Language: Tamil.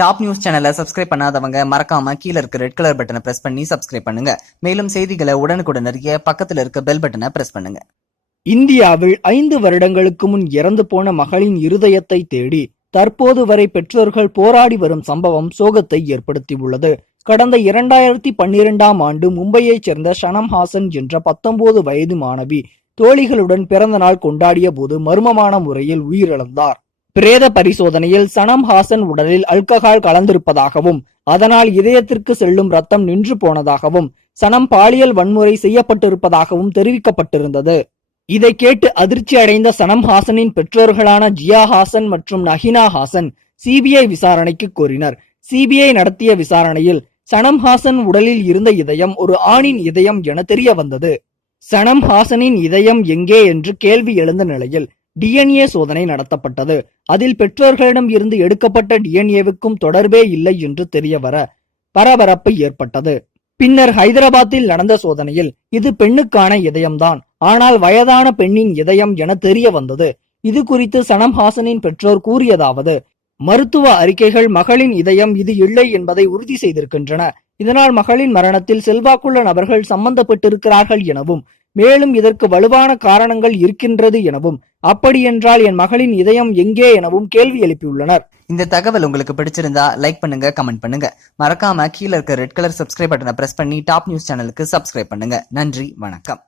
டாப் நியூஸ் சேனலை சப்ஸ்கிரைப் பண்ணாதவங்க மறக்காம கீழ இருக்க ரெட் கலர் பட்டனை பிரஸ் பண்ணி சப்ஸ்கிரைப் பண்ணுங்க. மேலும் செய்திகளை உடனுக்குடன் அறிய பக்கத்துல இருக்க பெல் பட்டனை பிரஸ் பண்ணுங்க. இந்தியாவில் ஐந்து வருடங்களுக்கு முன் இறந்து போன மகளின் இருதயத்தை தேடி தற்போது வரை பெற்றோர்கள் போராடி வரும் சம்பவம் சோகத்தை ஏற்படுத்தியுள்ளது. கடந்த இரண்டாயிரத்தி பன்னிரெண்டாம் ஆண்டு மும்பையைச் சேர்ந்த ஷனம் ஹாசன் என்ற பத்தொன்பது வயது மாணவி தோழிகளுடன் பிறந்த நாள் கொண்டாடிய போது மர்மமான முறையில் உயிரிழந்தார். பிரேத பரிசோதனையில் சனம் ஹாசன் உடலில் அல்கஹால் கலந்திருப்பதாகவும் அதனால் இதயத்திற்கு செல்லும் ரத்தம் நின்று போனதாகவும் சனம் பாலியல் வன்முறை செய்யப்பட்டிருப்பதாகவும் தெரிவிக்கப்பட்டிருந்தது. இதை கேட்டு அதிர்ச்சி அடைந்த சனம் ஹாசனின் பெற்றோர்களான ஜியா ஹாசன் மற்றும் நஹினா ஹாசன் சிபிஐ விசாரணைக்கு கோரினர். சிபிஐ நடத்திய விசாரணையில் சனம் ஹாசன் உடலில் இருந்த இதயம் ஒரு ஆணின் இதயம் என தெரிய வந்தது சனம் ஹாசனின் இதயம் எங்கே என்று கேள்வி எழுந்த நிலையில் டிஎன்ஏ சோதனை நடத்தப்பட்டது. அதில் பெற்றோர்களிடம் இருந்து எடுக்கப்பட்ட டிஎன்ஏவுக்கும் தொடர்பே இல்லை என்று தெரியவர பரபரப்பு ஏற்பட்டது. பின்னர் ஹைதராபாத்தில் நடந்த சோதனையில் இது பெண்ணுக்கான இதயம்தான். ஆனால் வயதான பெண்ணின் இதயம் என தெரிய வந்தது. இது குறித்து சனம் ஹாசனின் பெற்றோர் கூறியதாவது மருத்துவ அறிக்கைகள் மகளின் இதயம் இது இல்லை என்பதை உறுதி செய்திருக்கின்றன. இதனால் மகளின் மரணத்தில் செல்வாக்குள்ள நபர்கள் சம்பந்தப்பட்டிருக்கிறார்கள் எனவும் மேலும் இதற்கு வலுவான காரணங்கள் இருக்கின்றது எனவும் அப்படியென்றால் என் மகளின் இதயம் எங்கே எனவும் கேள்வி எழுப்பியுள்ளனர். இந்த தகவல் உங்களுக்கு பிடிச்சிருந்தா லைக் பண்ணுங்க கமெண்ட் பண்ணுங்க. மறக்காம கீழ இருக்க ரெட் கலர் சப்ஸ்கிரைப் பட்டனை பிரஸ் பண்ணி டாப் நியூஸ் சேனலுக்கு சப்ஸ்கிரைப் பண்ணுங்க. நன்றி வணக்கம்.